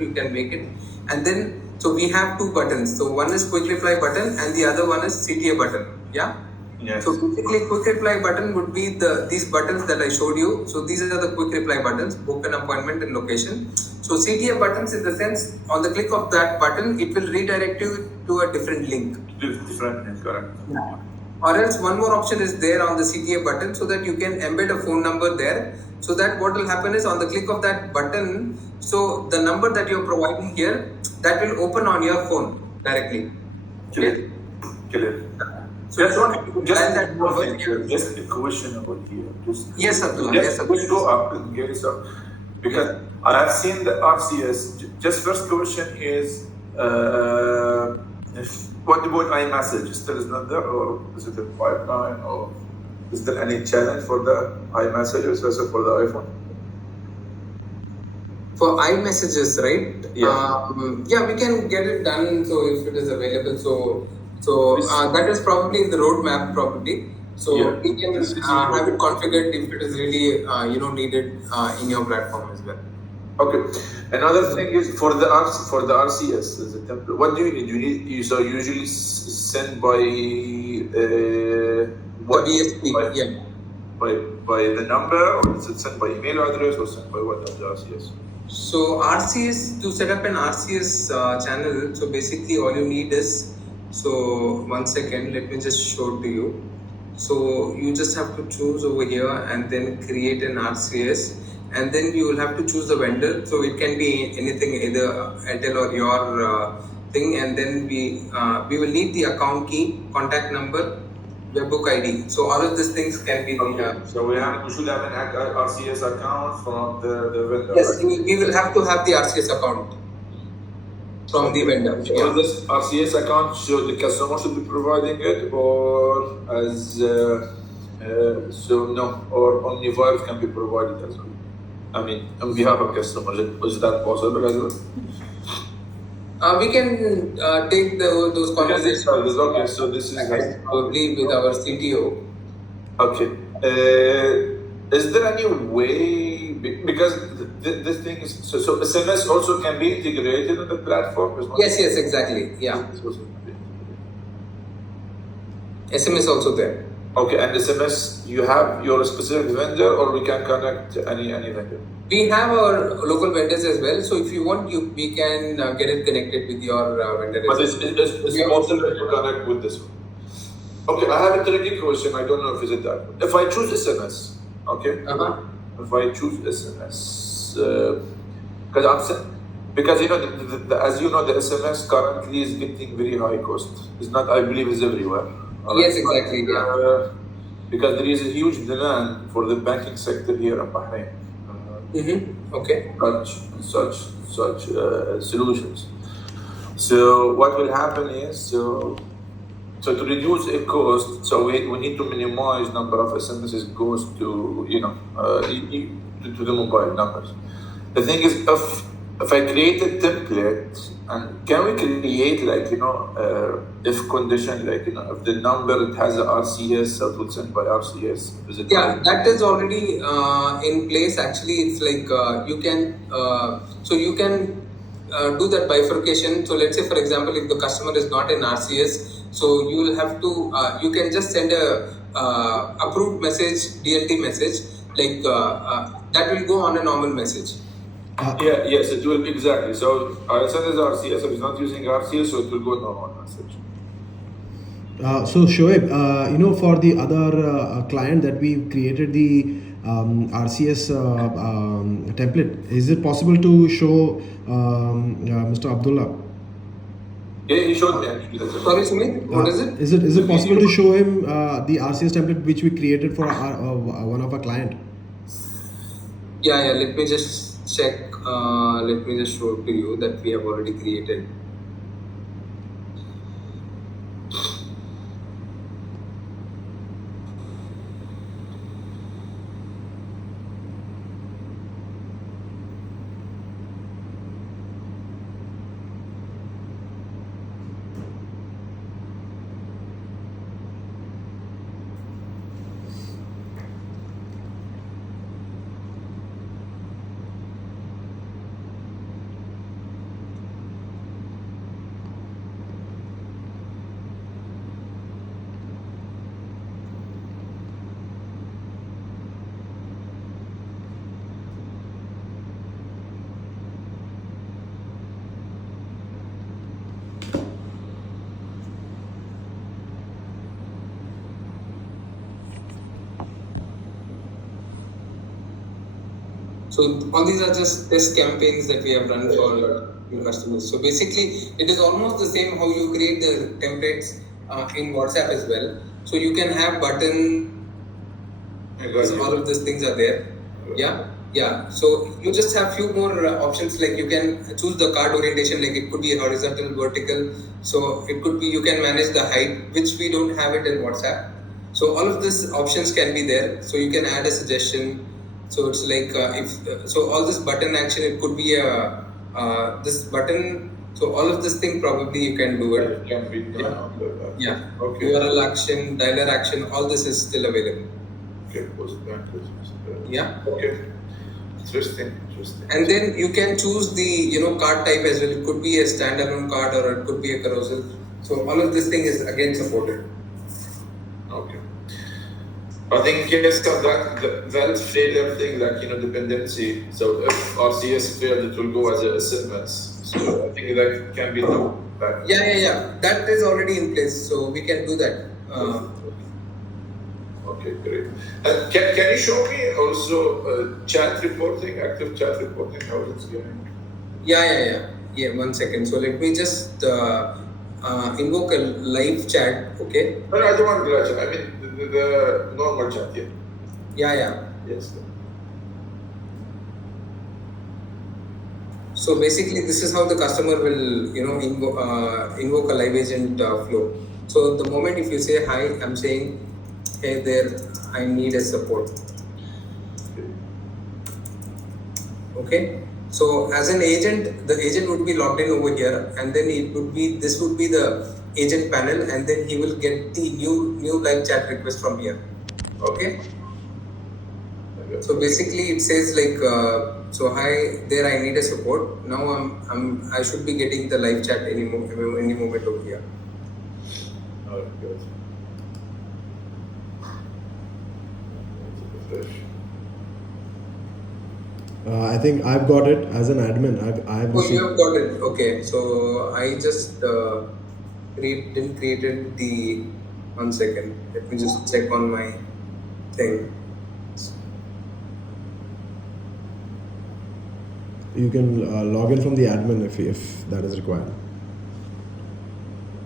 you can make it. And then, so we have two buttons. So one is quick reply button and the other one is CTA button. Yeah. Yes. So basically, quick reply button would be these buttons that I showed you. So these are the quick reply buttons: book an appointment and location. So CTA buttons, in the sense, on the click of that button, it will redirect you to a different link. Different link, correct. Yeah. Or else one more option is there on the CTA button, so that you can embed a phone number there. So that what will happen is, on the click of that button, so the number that you're providing here, that will open on your phone directly. Clear. Clear. So just a question about here. Yes, Abdullah. Yes, go up and get it up. Because I have seen the RCS. Just first question is, what about iMessage? Still is not there, or is it a pipeline, or is there any challenge for the iMessage, especially for the iPhone? For iMessages, right? Yeah. Yeah, we can get it done. So if it is available, so that is probably in the roadmap, probably. So Yeah. we can have it configured if it is really needed in your platform as well. Okay. Another thing is for the RCS, the template. What do you need? You usually send by what? BSP, yeah. By the number, or is it sent by email address, or sent by what of the RCS? So RCS, to set up an RCS channel, so basically all you need is, so 1 second, let me just show it to you. So you just have to choose over here and then create an RCS, and then you will have to choose the vendor. So it can be anything, either Airtel or your thing, and then we will need the account key, contact number, webbook ID. So all of these things can be. Okay. So we should have an RCS account from the vendor. Yes, right? We will have to have the RCS account from the vendor. So this RCS account, should the customer should be providing it, or as or only Vive can be provided as well? I mean, on behalf of customers, is that possible as well? We can take those conversations. Okay, so this is probably with our CTO. Okay. Is there any way, because this thing is so SMS also can be integrated in the platform? Yes, exactly. Yeah. SMS also there. Okay, and SMS, you have your specific vendor, or we can connect any vendor? We have our local vendors as well. So if you want, we can get it connected with your vendor. But it's possible to connect with this one. Okay, I have a tricky question. I don't know if it's that. If I choose SMS, okay? If I choose SMS, because as you know, the SMS currently is getting very high cost. It's not, I believe, it's everywhere. Yes, exactly. Yeah. Because there is a huge demand for the banking sector here in Bahrain. Okay. Such solutions. So what will happen is, so to reduce a cost, so we need to minimize number of SMSs goes to to the mobile numbers. The thing is, if I create a template, and can we create if condition, if the number it has a RCS, that will send by RCS? That is already in place. Actually, it's like you can do that bifurcation. So let's say, for example, if the customer is not in RCS, so you will have to you can just send a approved message, DLT message, that will go on a normal message. Yes, it will, exactly. So I send as RCS, if it's not using RCS, so it will go normal message. So Shoaib, for the other client that we created the RCS template, is it possible to show Mr. Abdullah? Yeah, he showed me actually. Sorry, Sumit, what is it? Is it possible to show him the RCS template which we created for one of our client? Yeah. Let me just check. Let me just show it to you that we have already created. So all these are just test campaigns that we have run for new customers. So basically, it is almost the same how you create the templates in WhatsApp as well. So you can have button. All of these things are there. Yeah. So you just have few more options, like you can choose the card orientation, like it could be horizontal, vertical. So it could be, you can manage the height, which we don't have it in WhatsApp. So all of these options can be there. So you can add a suggestion. So it's like so all this button action, it could be this button. So all of this thing probably you can do it. It can be done. Yeah. Okay. URL action, dialer action, all this is still available. Okay. Yeah. Okay. Interesting. And then you can choose the card type as well. It could be a standalone card or it could be a carousel. So all of this thing is again supported. Okay. I think yes, that failure thing, like dependency. So if RCS failed, it will go as a SMS. So I think that can be done. Yeah. That is already in place, so we can do that. Okay, great. And can you show me also chat reporting, active chat reporting, how it's going? Yeah. 1 second. So let me just invoke a live chat. Okay. No, I don't want the live chat. I mean the normal chat. Yeah. Yes. So basically, this is how the customer will invoke a live agent flow. So the moment if you say hi, I'm saying, hey there, I need a support. Okay. So as an agent, the agent would be logged in over here, and then this would be the agent panel, and then he will get the new live chat request from here. Okay. So basically, it says like, so hi there, I need a support. Now I should be getting the live chat any moment over here. Oh, good. I think I've got it as an admin. I've Oh, you have got it. Okay, so I just didn't created the 1 second. Let me just check on my thing. You can log in from the admin if that is required.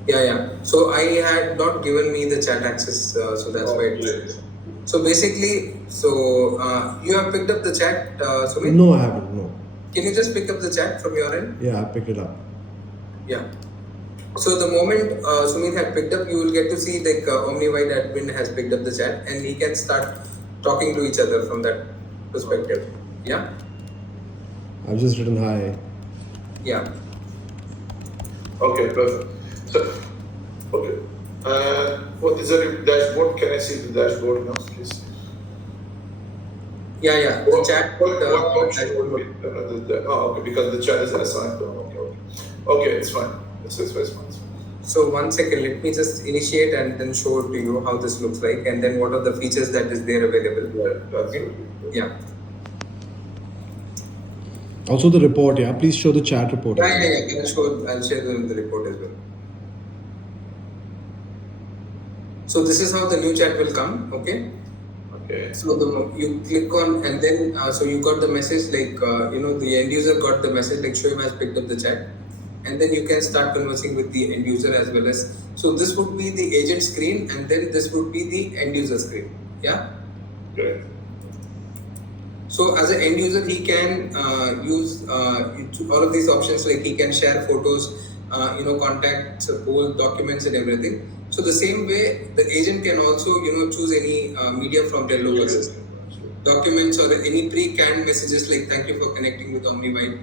Yeah. So I had not given me the chat access, so that's why. So basically, you have picked up the chat, Sumit? No, I haven't. No. Can you just pick up the chat from your end? Yeah, I picked it up. Yeah. So the moment Sumit had picked up, you will get to see like OmniWide admin has picked up the chat, and he can start talking to each other from that perspective. Yeah. I've just written hi. Yeah. Okay, perfect. So, okay. What is the dashboard? Can I see the dashboard now, please? Yeah. The chat. What option would be? Okay, because the chat is assigned. Okay, it's fine. It's fine. So 1 second, let me just initiate and then show to you how this looks like, and then what are the features that is there available. Yeah. Also the report, yeah. Please show the chat report. Yeah. I'll share the report as well. So this is how the new chat will come. Okay. So you click on, and then so you got the message like the end user got the message like Shoaib has picked up the chat, and then you can start conversing with the end user as well as. So this would be the agent screen, and then this would be the end user screen. Yeah. Okay. So as an end user, he can use all of these options, like he can share photos, contacts, poll, documents, and everything. So the same way, the agent can also choose any media from their local system, documents or any pre-canned messages like "Thank you for connecting with OmniWide."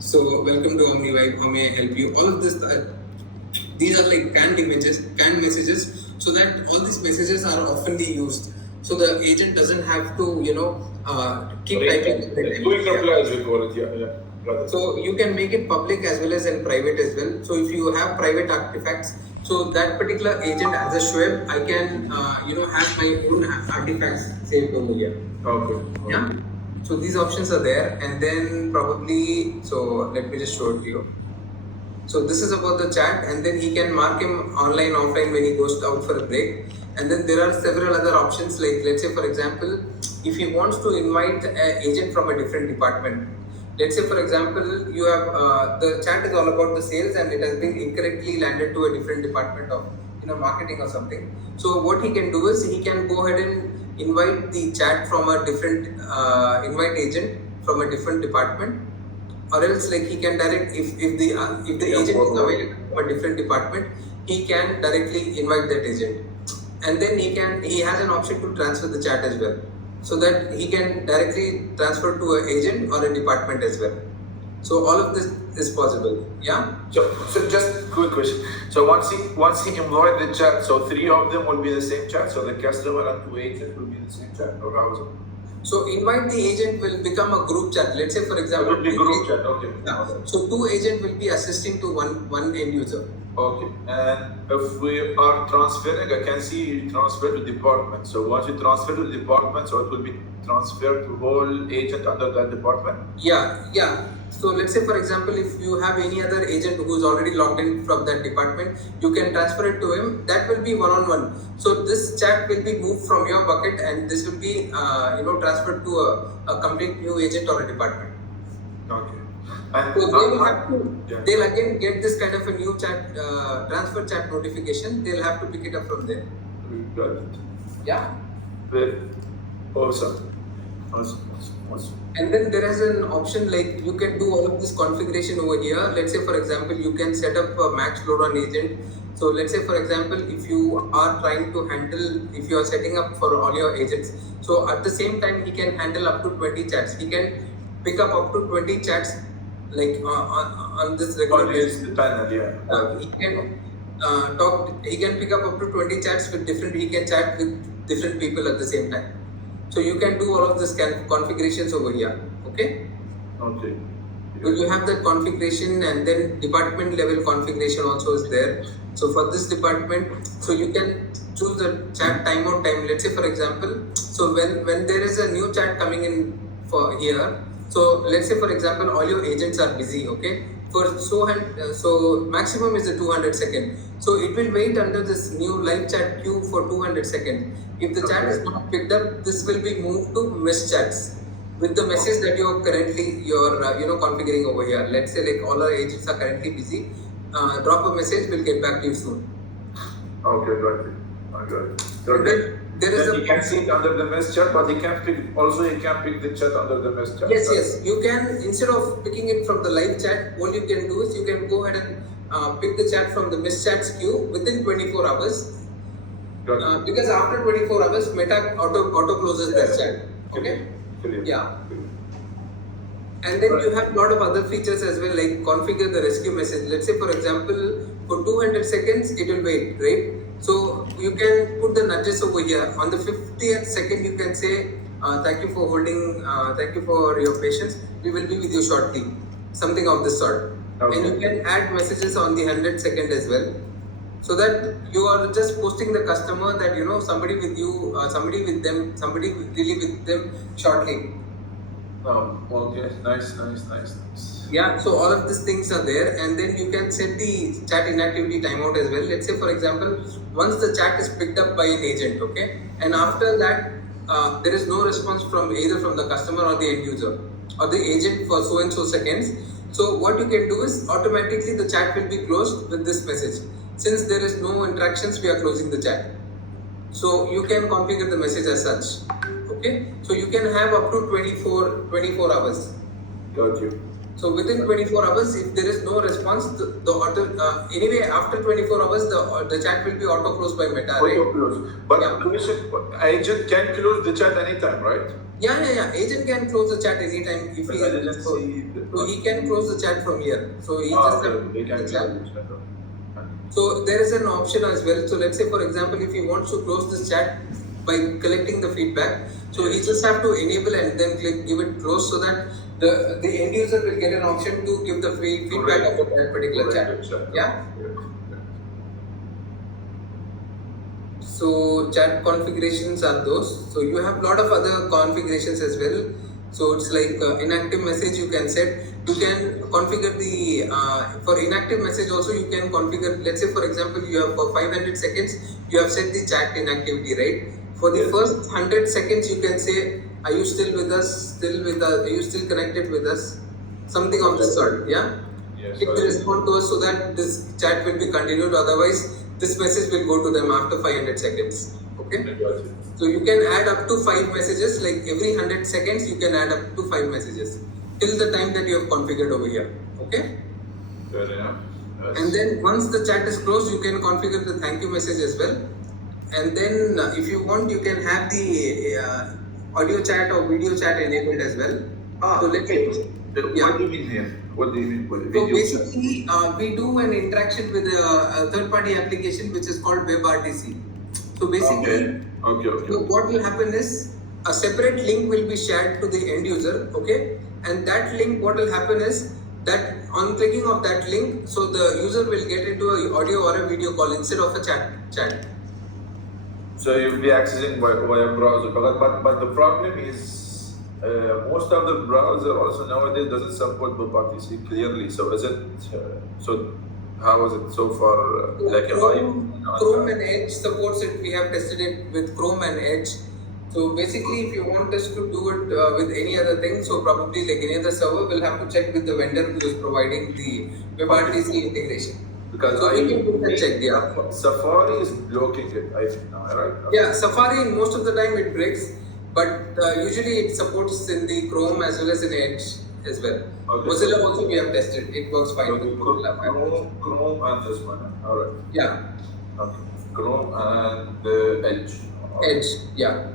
So welcome to OmniWide. How may I help you? All of this, these are like canned messages, so that all these messages are oftenly used. So the agent doesn't have to, keep typing. Quick replies we call it, yeah. So you can make it public as well as in private as well. So if you have private artifacts, so that particular agent as a Shoaib, I can, have my own artifacts saved over here. Okay. Yeah. So these options are there, and then probably, so let me just show it to you. So this is about the chat, and then he can mark him online, offline when he goes out for a break. And then there are several other options, like let's say for example, if he wants to invite an agent from a different department. Let's say, for example, you have the chat is all about the sales and it has been incorrectly landed to a different department of marketing or something. So what he can do is he can go ahead and invite the chat from a different invite agent from a different department, or else like he can direct if the agent is available from a different department, he can directly invite that agent, and then he has an option to transfer the chat as well, so that he can directly transfer to an agent or a department as well. So all of this is possible. Yeah. So just quick question. So once he invite the chat, so 3 of them will be the same chat. So the customer and 2 agents will be the same chat, or how is it? So invite the agent will become a group chat. Let's say, for It example, will be group chat. Okay. Yeah. So 2 agents will be assisting to one end user. Okay. And if we are transferring, I can see you transfer to department. So once you transfer to department, so it will be transferred to whole agent under that department. Yeah. So let's say, for example, if you have any other agent who is already logged in from that department, you can transfer it to him. That will be one-on-one. So this chat will be moved from your bucket, and this will be transferred to a complete new agent or a department. Okay. And So they will have to. yeah. They'll again get this kind of a new chat transfer chat notification. They'll have to pick it up from there. We got it. Yeah. Very awesome. And then there is an option like you can do all of this configuration over here. Let's say, for example, you can set up a max load on agent. So let's say, for example, if you are trying to handle, if you are setting up for all your agents, so at the same time he can handle up to 20 chats. He can pick up to 20 chats like on this regular basis. The panel, yeah. He can he can pick up to 20 chats with different, he can chat with different people at the same time. So you can do all of this configurations over here. Okay. Okay. So you have that configuration, and then department level configuration also is there. So for this department, so you can choose the chat timeout time. Let's say, for example, so when there is a new chat coming in for here, so let's say, for example, all your agents are busy. Okay. So maximum is the 200 seconds. So it will wait under this new live chat queue for 200 seconds. If the chat is not picked up, this will be moved to missed chats with the message that you're configuring over here. Let's say like all our agents are currently busy. Drop a message. We'll get back to you soon. Okay, got it. I got it. So There is he can see it under the mess chat, but he can pick the chat under the mess chat. Yes. You can, instead of picking it from the live chat, what you can do is you can go ahead and pick the chat from the missed chats queue within 24 hours. Because after 24 hours, Meta auto closes that chat. Okay. Clear. Yeah. And then you have a lot of other features as well, like configure the rescue message. Let's say, for example, for 200 seconds, it will wait, right? So you can put the nudges over here. On the 50th second, you can say, thank you for holding, thank you for your patience. We will be with you shortly. Something of this sort. Okay. And you can add messages on the 100th second as well. So that you are just posting the customer that, somebody with you, somebody with them, somebody really with them shortly. Oh, okay. Nice. Yeah, so all of these things are there, and then you can set the chat inactivity timeout as well. Let's say, for example, once the chat is picked up by an agent, okay, and after that there is no response from either from the customer or the end user or the agent for so and so seconds. So what you can do is automatically the chat will be closed with this message. Since there is no interactions, we are closing the chat. So you can configure the message as such. Okay, so you can have up to 24 hours. Got you. So within 24 hours, if there is no response, anyway after 24 hours the chat will be auto closed by Meta, right? Auto close. But agent can close the chat anytime, right? Yeah. Agent can close the chat anytime if he can close the chat from here. So he just the chat. So there is an option as well. So let's say, for example, if he wants to close this chat by collecting the feedback, so he just have to enable and then give it close, so that the end user will get an option to give the feedback about that particular chat. Yeah. So chat configurations are those. So you have a lot of other configurations as well. So it's like inactive message you can set. You can configure the for inactive message also you can configure. Let's say, for example, you have for 500 seconds you have set the chat inactivity, right? For the first 100 seconds you can say Are you still with us? Are you still connected with us? Something of this sort, yeah? Yes. If they respond to us so that this chat will be continued, otherwise this message will go to them after 500 seconds. Okay? I got it. So you can add up to 5 messages, like every 100 seconds you can add up to 5 messages till the time that you have configured over here. Okay? Fair enough. Yes. And then once the chat is closed, you can configure the thank you message as well. And then if you want, you can have the audio chat or video chat enabled as well. So let's okay. yeah. What do you mean here? What do you mean by So video? basically, we do an interaction with a third-party application which is called WebRTC. So basically, Okay. so what will happen is a separate link will be shared to the end user, okay? And that link, what will happen is that on clicking of that link, so the user will get into an audio or a video call instead of a chat. So you'll be accessing via browser, but the problem is most of the browser also nowadays doesn't support WebRTC clearly. So is it? So how is it so far? Like Chrome and Edge supports it. We have tested it with Chrome and Edge. So basically, if you want us to do it with any other thing, so probably like any other server, we'll have to check with the vendor who is providing the WebRTC integration. Because So we can do that check, yeah. Safari is blocking it, I think now, right? Yeah, Safari most of the time it breaks, but usually it supports in the Chrome as well as in Edge as well. Okay. Mozilla also we have tested; it works fine Okay. with Mozilla. Chrome and this one. All right. Yeah, Okay. Chrome and Edge. Edge, yeah.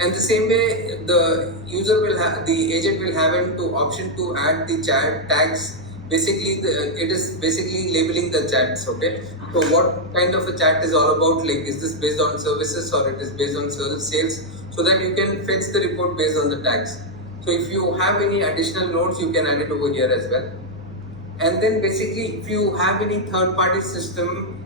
And the same way, the user will have, the agent will have an option to add the chat tags. Basically, it is basically labeling the chats. Okay, so what kind of a chat is all about? Like, is this based on services or it is based on sales? So that you can fetch the report based on the tags. So if you have any additional nodes, you can add it over here as well. And then basically, if you have any third-party system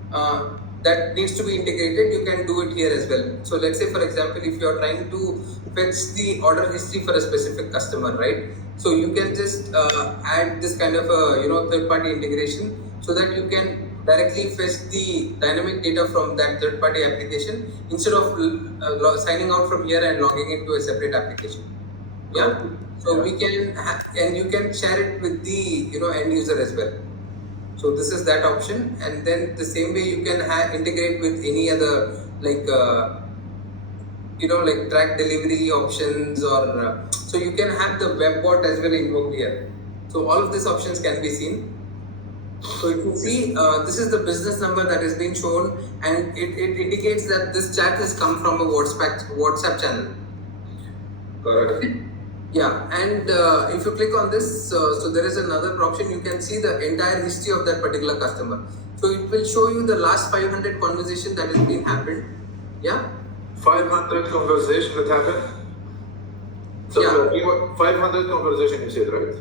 that needs to be integrated, you can do it here as well. So let's say, for example, if you are trying to fetch the order history for a specific customer, right? So you can just add this kind of a third-party integration so that you can directly fetch the dynamic data from that third-party application instead of signing out from here and logging into a separate application. Yeah. So we can and you can share it with the end user as well. So this is that option, and then the same way you can integrate with any other like like track delivery options or so you can have the web bot as well invoked here. So all of these options can be seen. So if you see, this is the business number that is being shown, and it indicates that this chat has come from a WhatsApp channel. Correct. Yeah, and if you click on this, so there is another option. You can see the entire history of that particular customer. So it will show you the last 500 conversation that has been happened. Yeah. 500 conversation that happened. So Yeah. 500 conversation you said, right?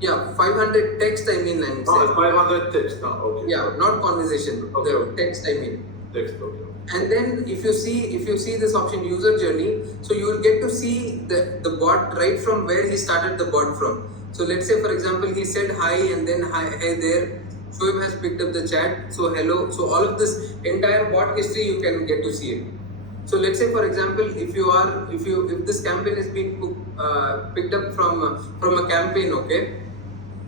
Yeah, 500 text. I mean, I'm Oh, saying. 500 text. No, okay. Yeah, not conversation. Okay. The text. I mean. Text. Okay. And then if you see this option user journey, so you will get to see the bot right from where he started the bot from. So let's say for example he said hi and then hi there. Shoaib has picked up the chat. So hello. So all of this entire bot history you can get to see it. So let's say for example if this campaign is being picked up from a campaign, okay.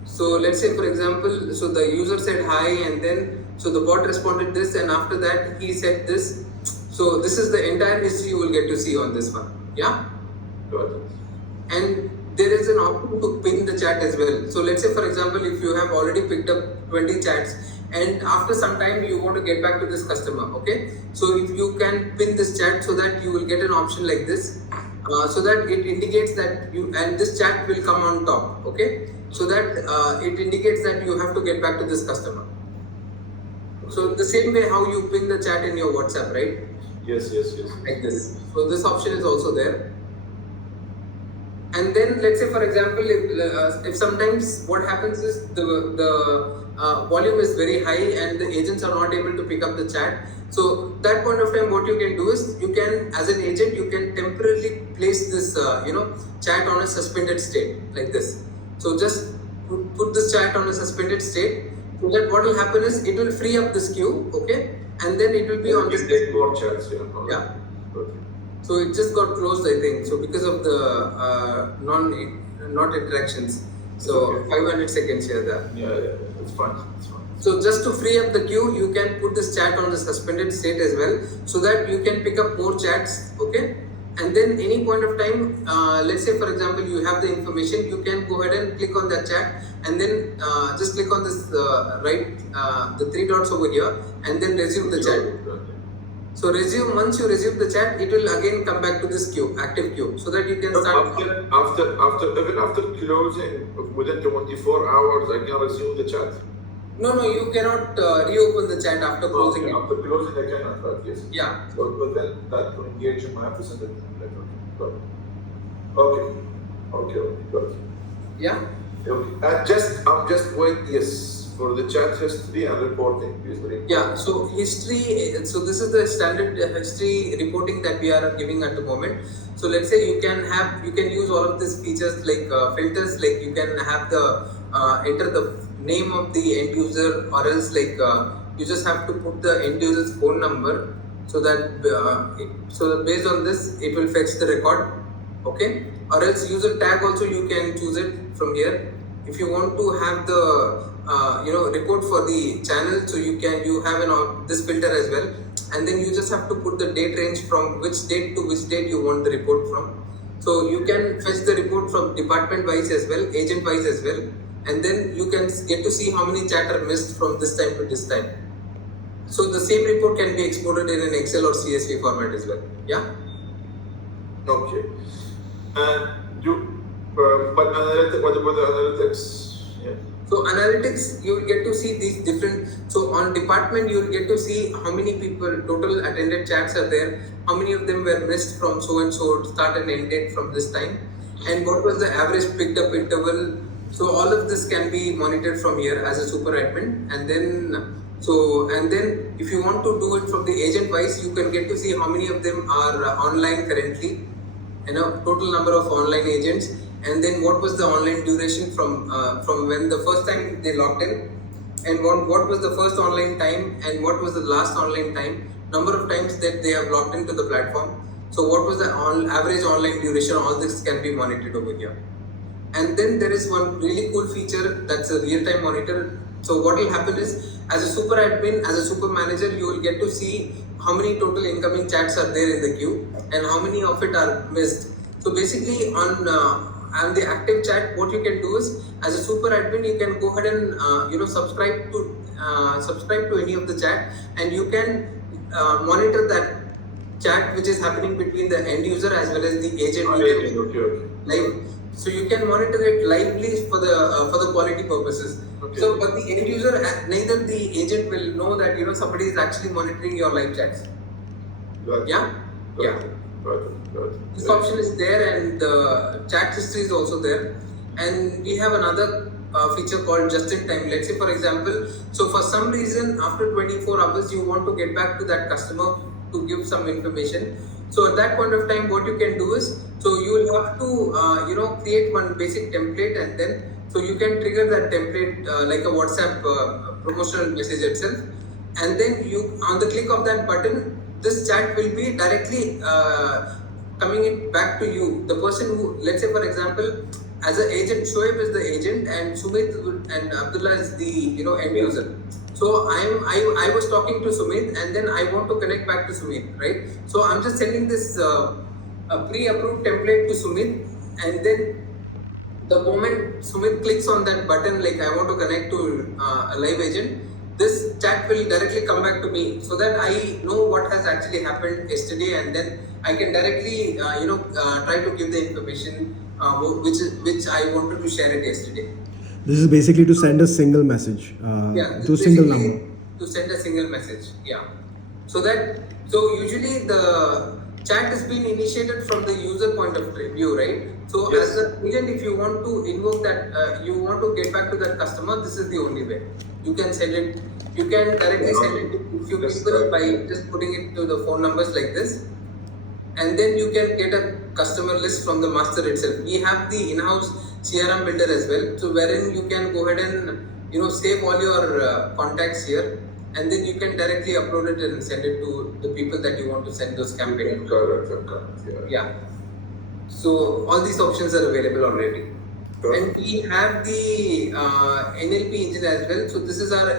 So let's say for example, so the user said hi and then so the bot responded this and after that he said this. So this is the entire history you will get to see on this one. Yeah. Got it. And there is an option to pin the chat as well. So let's say for example, if you have already picked up 20 chats and after some time you want to get back to this customer, okay. So if you can pin this chat so that you will get an option like this, so that it indicates that and this chat will come on top, okay. So that it indicates that you have to get back to this customer. So the same way how you pin the chat in your WhatsApp, right? Yes. Like this. So this option is also there. And then let's say for example, if sometimes what happens is the volume is very high and the agents are not able to pick up the chat. So that point of time, what you can do is you can, as an agent, you can temporarily place this chat on a suspended state like this. So just put this chat on a suspended state. So that what will happen is it will free up this queue, okay, and then it will be on this. Take more chats, yeah. Yeah. Okay. So it just got closed, I think. So because of the not interactions. So Okay. 500 seconds here there. Yeah, it's fine. It's fine. So just to free up the queue, you can put this chat on the suspended state as well, so that you can pick up more chats, okay? And then any point of time, let's say for example, you have the information, you can go ahead and click on that chat, and then just click on this the three dots over here, and then resume the chat. Okay. So once you resume the chat, it will again come back to this queue, active queue, so that you can So start. even after closing within 24 hours, I can resume the chat. No, you cannot reopen the chat after closing Okay, it. after closing, I cannot. Right? Yes. Yeah. So, but then that to engage him, I have to send it later. Got it. Okay. Got it. Yeah. Okay. I'm just waiting. Yes, for the chat history and reporting. Please read. Yeah, so history, so this is the standard history reporting that we are giving at the moment. So let's say you can use all of these features like filters, like you can have the enter the name of the end user, or else like you just have to put the end user's phone number, so that based on this it will fetch the record, okay? Or else user tag also you can choose it from here. If you want to have the report for the channel, so you have this filter as well, and then you just have to put the date range from which date to which date you want the report from. So you can fetch the report from department wise as well, agent wise as well, and then you can get to see how many chat are missed from this time to this time. So the same report can be exported in an Excel or CSV format as well. Yeah. Okay. And but what about the analytics? Yeah. So analytics, you will get to see these different. So on department, you will get to see how many people total attended chats are there, how many of them were missed from so and so start and end date from this time, and what was the average picked up interval. So all of this can be monitored from here as a super admin, and then if you want to do it from the agent wise, you can get to see how many of them are online currently, total number of online agents, and then what was the online duration from when the first time they logged in, and what was the first online time, and what was the last online time, number of times that they have logged into the platform. So what was the average online duration? All this can be monitored over here. And then there is one really cool feature, that's a real-time monitor. So what will happen is, as a super admin, as a super manager, you will get to see how many total incoming chats are there in the queue and how many of it are missed. So basically on the active chat, what you can do is, as a super admin, you can go ahead and subscribe to any of the chat, and you can monitor that chat which is happening between the end user as well as the agent. Okay. Live. So you can monitor it lively for the quality purposes. Okay. So, but the end user, neither the agent will know that somebody is actually monitoring your live chats. Got it. Yeah. Got it. This option is there, and the chat history is also there. And we have another feature called just in time. Let's say for example, so for some reason after 24 hours you want to get back to that customer to give some information. So at that point of time, what you can do is, so you will have to create one basic template, and then so you can trigger that template like a WhatsApp promotional message itself, and then you on the click of that button, this chat will be directly coming it back to you. The person who, let's say for example, as an agent, Shoaib is the agent, and Sumit and Abdullah is the end user. So I was talking to Sumit, and then I want to connect back to Sumit, right? So I'm just sending this a pre-approved template to Sumit, and then the moment Sumit clicks on that button, like I want to connect to a live agent, this chat will directly come back to me, so that I know what has actually happened yesterday, and then I can directly try to give the information which I wanted to share it yesterday. This is basically to send a single message to a single number. To send a single message, yeah. So usually the chat is being initiated from the user point of view, right? So Yes. as an agent, if you want to invoke that, you want to get back to that customer, this is the only way. You can send it. You can directly send it to a few people by just putting it to the phone numbers like this, and then you can get a customer list from the master itself. We have the in-house CRM builder as well, so wherein you can go ahead and save all your contacts here, and then you can directly upload it and send it to the people that you want to send those campaigns. Correct. Yeah. So all these options are available already. Correct. And we have the NLP engine as well. So this is our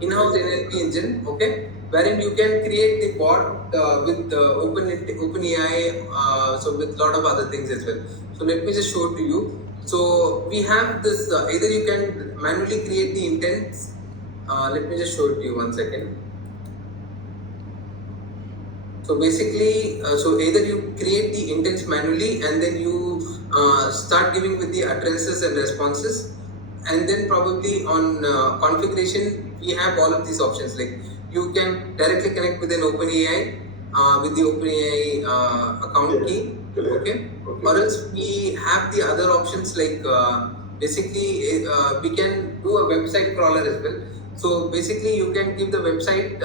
in-house NLP engine, okay, wherein you can create the bot with OpenAI, so with a lot of other things as well. So let me just show it to you. So we have this. Either you can manually create the intents. Let me just show it to you 1 second. So basically, so either you create the intents manually and then you start giving with the addresses and responses, and then probably on configuration we have all of these options. Like you can directly connect with an OpenAI with the OpenAI account key, okay? Or else we have the other options like basically we can do a website crawler as well. So basically you can give the website,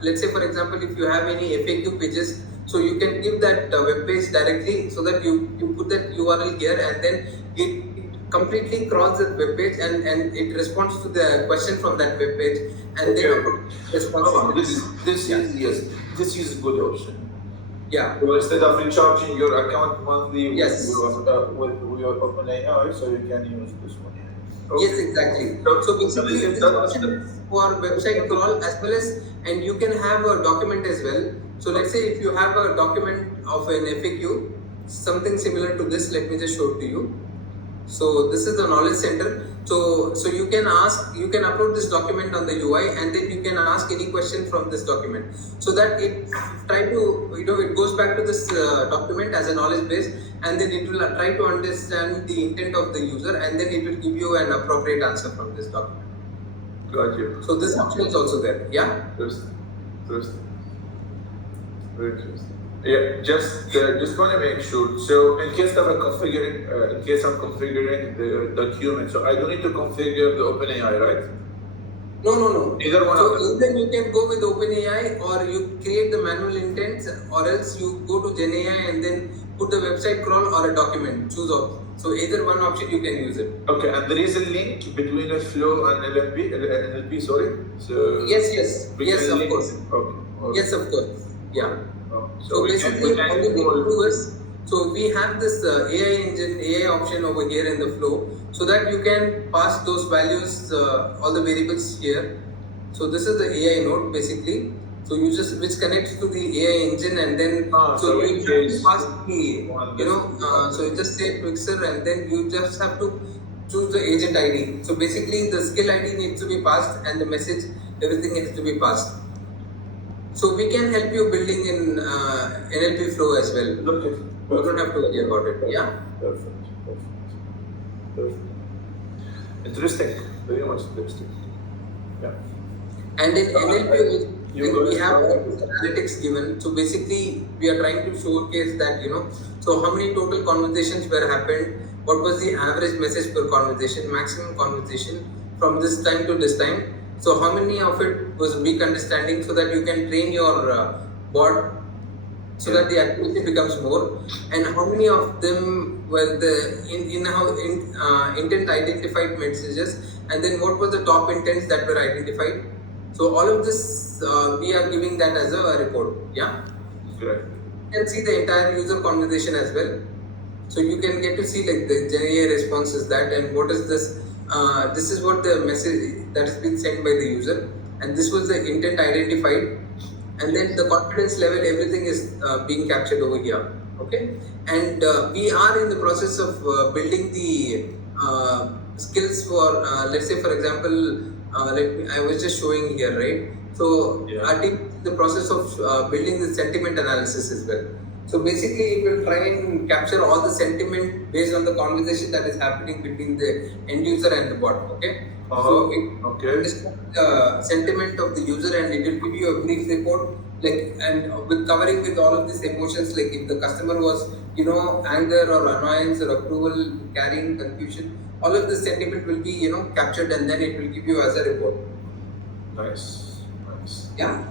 let's say for example if you have any FAQ pages, so you can give that web page directly, so that you put that URL here and then it completely crawls that web page and it responds to the question from that web page and then responses. This is a good option. Yeah. So instead of recharging your account monthly Yes. with your OpenAI, so you can use this one. Yes, exactly. So basically, this option is for website crawl as well as, and you can have a document as well. So let's say if you have a document of an FAQ, something similar to this. Let me just show it to you. So this is the knowledge center. So you can ask, you can upload this document on the UI, and then you can ask any question from this document. So that it try to, it goes back to this document as a knowledge base, and then it will try to understand the intent of the user, and then it will give you an appropriate answer from this document. Got you. So this option is also there. Yeah. Interesting. Very interesting. Yeah, just want to make sure. So in case I'm configuring the document, so I don't need to configure the OpenAI, right? No. Either one of them. So either you can go with OpenAI, or you create the manual intents, or else you go to GenAI and then put the website crawl or a document. Choose of. So either one option you can use it. Okay, and there is a link between the Flow and NLP, sorry? So Yes, we yes, can of link course. it. Okay. Yes, of course. Yeah. Oh, So we basically, can all you need to do is, so we have this AI engine, AI option over here in the flow, so that you can pass those values, all the variables here. So this is the AI node basically. So you just, which connects to the AI engine, and then so you in can case pass the, so you just say Twixer, and then you just have to choose the agent ID. So basically, the skill ID needs to be passed, and the message, everything has to be passed. So we can help you building in NLP flow as well. Okay. You don't have to worry about it. Yeah. Perfect. Interesting. Very much interesting. Yeah. And in NLP, You we have guys- analytics given. So basically, we are trying to showcase that, so how many total conversations were happened, what was the average message per conversation, maximum conversation from this time to this time. So how many of it was weak understanding, so that you can train your bot so that the accuracy becomes more, and how many of them were the intent identified messages, and then what were the top intents that were identified. So all of this we are giving that as a report. Yeah. Great. You can see the entire user conversation as well. So you can get to see like the GenAI response is that, and what is this? This is what the message that has been sent by the user, and this was the intent identified, and then the confidence level, everything is being captured over here. Okay, and we are in the process of building the skills for, let's say for example, I was just showing here, right? So our team is in the process of building the sentiment analysis as well. So basically, it will try and capture all the sentiment based on the conversation that is happening between the end user and the bot. Okay. So it understands the sentiment of the user, and it will give you a brief report, like, and with covering with all of these emotions, like if the customer was, anger or annoyance or approval, carrying confusion, all of this sentiment will be, captured, and then it will give you as a report. Nice. Yeah.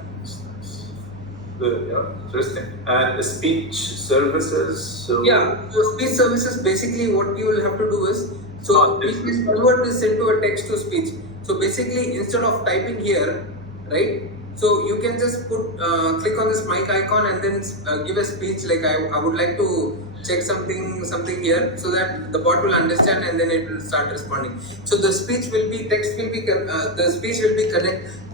Interesting. And speech services. So speech services, basically what you will have to do is, so we can convert this into a text to speech. So basically, instead of typing here, right? So you can just click on this mic icon and then give a speech like I would like to check something here, so that the bot will understand and then it will start responding. So the speech will be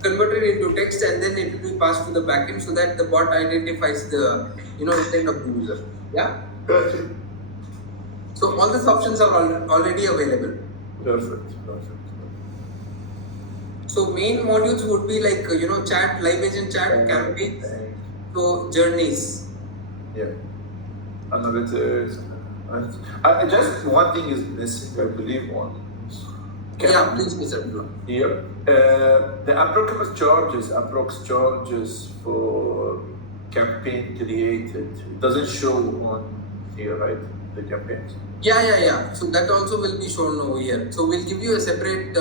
converted into text, and then it will be passed to the backend so that the bot identifies the intent of the user. Yeah. Gotcha. So all these options are already available. Perfect. So main modules would be like chat, live agent chat, campaigns, so journeys. Yeah. Analytics. I just one thing is missing, I believe, on. Yeah, please, Mr. Abdullah. Here, the approx charges for campaign created. It doesn't show on here, right? The campaigns. Yeah. So that also will be shown over here. So we'll give you a separate,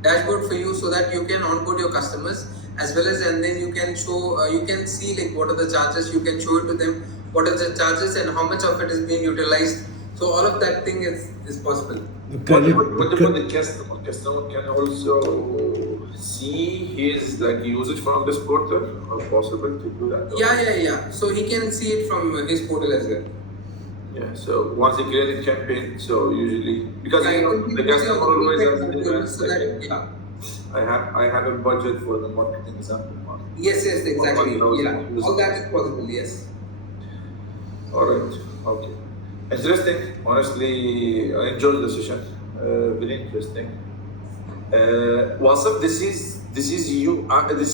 dashboard for you so that you can onboard your customers as well as, and then you can show, you can see like what are the charges. You can show it to them what are the charges and how much of it is being utilized. So all of that thing is possible. What about the customer? Customer can also see his usage from this portal, or possible to do that? Yeah. So he can see it from his portal as well. Yeah. So once they create a campaign, so usually because the customer always has a demand. So that, yeah. I have a budget for the marketing example. Yes, exactly. Yeah. Users. All that is possible. Yes. All right. Okay. Interesting. Honestly, I enjoyed the session. Very interesting. Wasif, this is you. This